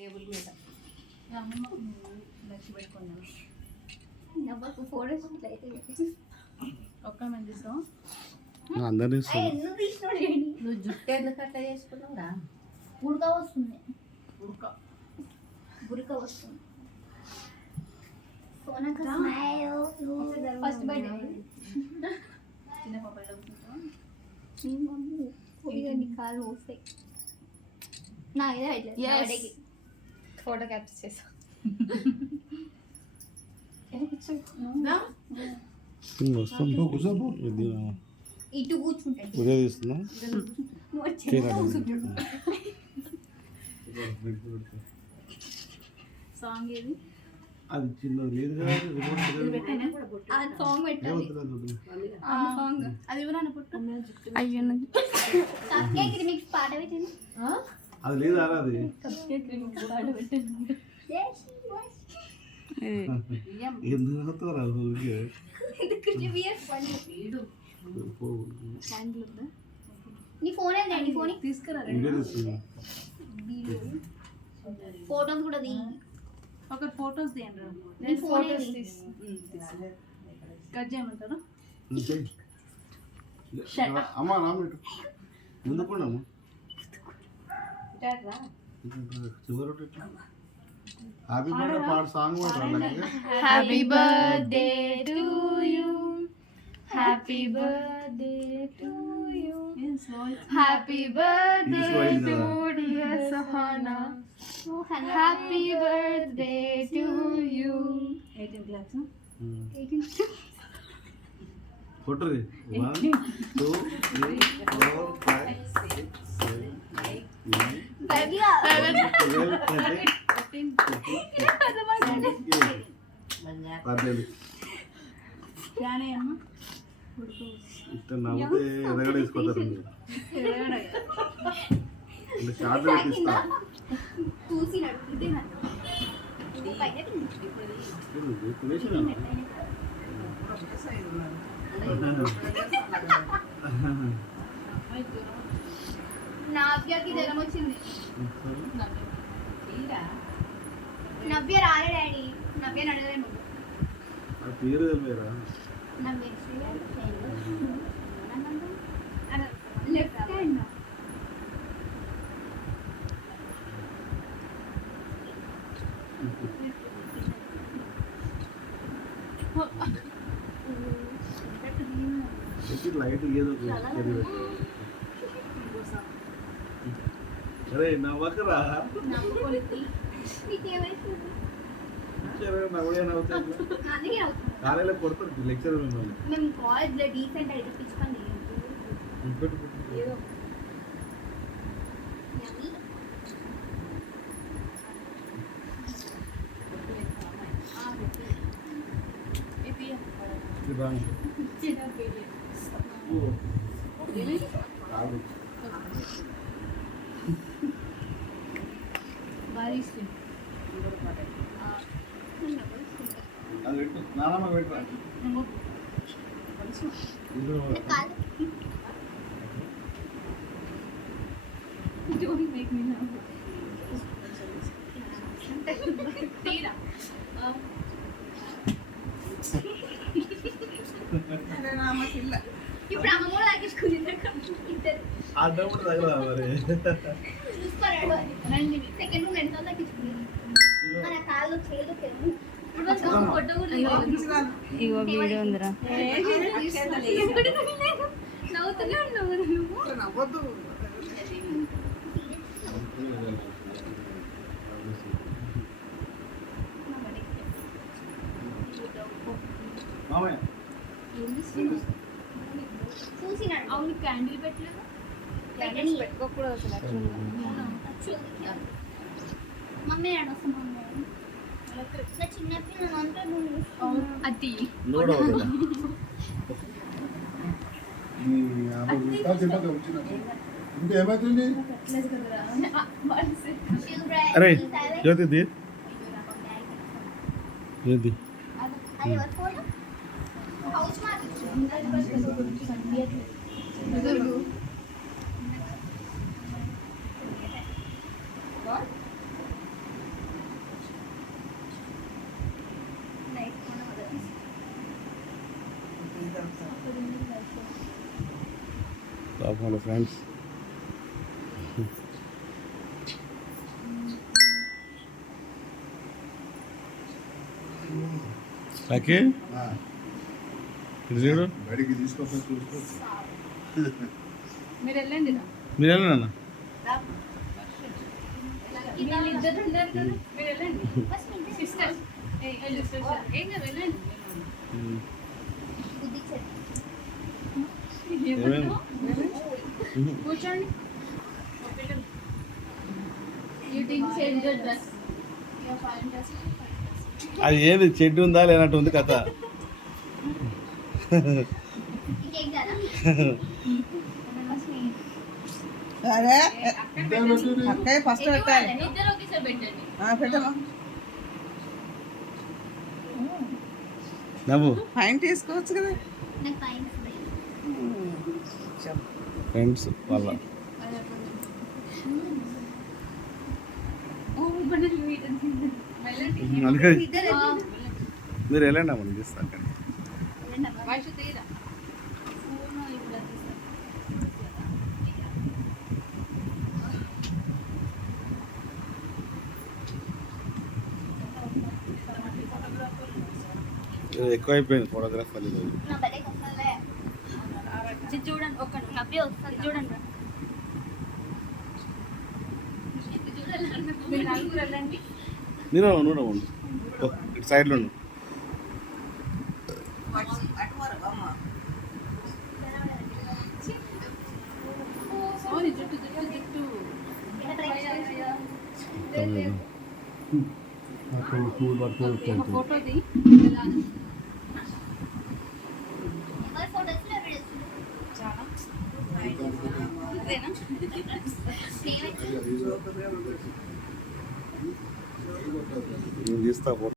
Table మీద అమ్మమ్మ నచ్చి పెట్టుకున్నాను. నాకు ఫోటోస్ అయితే ఒక్క మంది తీసాం. అందరినీ ఎందుకు తీసినాడు? నువ్వు జుట్టు ఎందుకు అట్లా చేసుకున్నావురా? ఉడక వస్తుంది, ఉడక ఉడక వస్తుంది. సోనక స్మైల్ ఫస్ట్ బర్త్డే చిన్న పాపలో కూర్చుంటాం. నీ మమ్మీ పోయినండి కాళ్ళు వస్తాయి నా ఇదే బర్త్డేకి ఫోటో క్యాప్చర్ చేసా. వస్తాం కూర్చోబో ఇది ఇటు కూర్చుంటాడు. ఉదయం తీస్తున్నా నువ్వు వచ్చి సాంగ్ ఏది? అది చిన్న లేదు కదా ఆ సాంగ్ పెట్టాలి. ఆ సాంగ్ అది ఎవరైనా పుట్టు. అయ్యో కప్ కేక్ రిమిక్స్ పాట పెట్టింది. అది లేదు అలా అది కప్ కేక్ రిమిక్స్ పాట పెట్టింది. ఎందుకు అవుతారా ఊరికే నీ ఫోన్ ఏంటండి? నీ ఫోన్ తీసుకురా. వీడియో తీస్తున్నా ఫోటోస్ కూడా తీ. ఒక ఫొటోస్ తీయండి. నీ ఫోన్ ఫోటోస్ ఏంటి? కట్ చేయమంటారా? అమ్మా రామేటు ముందుకుండా అమ్మా చివరి హ్యాపీ బర్త్డే పాడు సాంగ్ పాడు. Happy birthday to you, happy birthday to you, happy birthday to dear Sahana, happy birthday to you. 18th class. Photo 1 2 3 4 5 6 7 8 9 fan అయ్యమ్మా. ఇట్లా నవ్వుతే ఎదగడేసుకోతారు షార్ట్ పెట్టిస్తా చూసినాడు ఇదేనా? నవ్యకి జ్వరం వచ్చింది. నవ్య రాలే డాడీ. నవ్య అడగలేను. ఆ పేరు తెలియరా? నవ్య లెఫ్ట్ హ్యాండ్ లైట్ ఏదో అరే నవ్వకరా నవ్వడే నవ్వుతా కాలేలో కొడతారు లెక్చర్ మిమ్మల్ని. మేము కాలేజ్లో డీసెంట్ అయితే పిచ్చుకొని నానమ్మ పెట్టరా Don't make me laugh. తీరా ఇప్పుడు అమ్మ కూడా తాగేసుకుంది ఇద్దరు అడ్డం కూడా తగలదా మరి చూసుకోరాడు. సెకండ్ రూమ్ ఎంత తగ్గించుకుంది మన కాళ్ళు చేదు ఇగో వీడియో ఉందిరా. నవ్వుతూనే ఉన్నావు నువ్వు. నవ్వద్దు. మామయ్య చూసినాడు. అవును క్యాండిల్ పెట్టలేదు. పెట్టని పెట్టుకోకూడదు అసలు యాక్చువల్గా. మమ్మీ ఆడ వస్తాం. నా చిన్నపిల్లలు అంటే అది ఇంకేమైతుంది అరే జ్యోతి ది జ్యోతి అది ఫోన్ హౌస్ వాళ్ళ ఫ్రెండ్స్. ఓకే ఇది చూడు. బయటికి తీసుకొస్తా చూసుకో. మీరు వెళ్ళండి రా. మీరు వెళ్ళండి అన్న. వీళ్ళిద్దరు ఉన్నారు కదా, మీరు వెళ్ళండి. సిస్టర్స్ ఏం కాదు, వెళ్ళండి. బుద్ధి చెట్టు. కూర్చోండి. You think change your dress. Your fine dress. అది ఏది చెడ్డు ఉందా లేనట్టు ఉంది కథ. ఇంకేం కదా సరే అక్కయ్య ఫస్ట్ పెట్టాలి. ఇద్దరు ఒకేసారి పెట్టండి. పెట్టమా నవ్వు. ఫైన్ తీసుకోవచ్చు కదా. నాకు ఫైన్ ఫ్రెండ్స్ వాళ్ళ ఓ బనల్ మీట్ వెళ్ళండి. అందుకే ఇద్దరు మీరు వెళ్ళండి అమ్మ నేను ఇస్తాను కానీ. వాయిస్ తీరా. ఫోన్ ఇప్పుడు ఎక్కువైపోయింది ఫోటోగ్రాఫర్ ఈరోజు. నా బర్త్డే వస్తుందిలే. చూడండి ఒక్క నవ్వి వస్తుంది చూడండి. మీరు నలుగురు వెళ్ళండి. మీరు నువ్వు ఉండు ఇటు సైడ్లో ఉండు. ఓని జుట్టు జుట్టు జుట్టు. ఒక ఫోటో తీ. ఎవరి ఫోటోస్ వీడియోస్ చాలా ఇదేనా? నేను తీస్తా ఫోటో.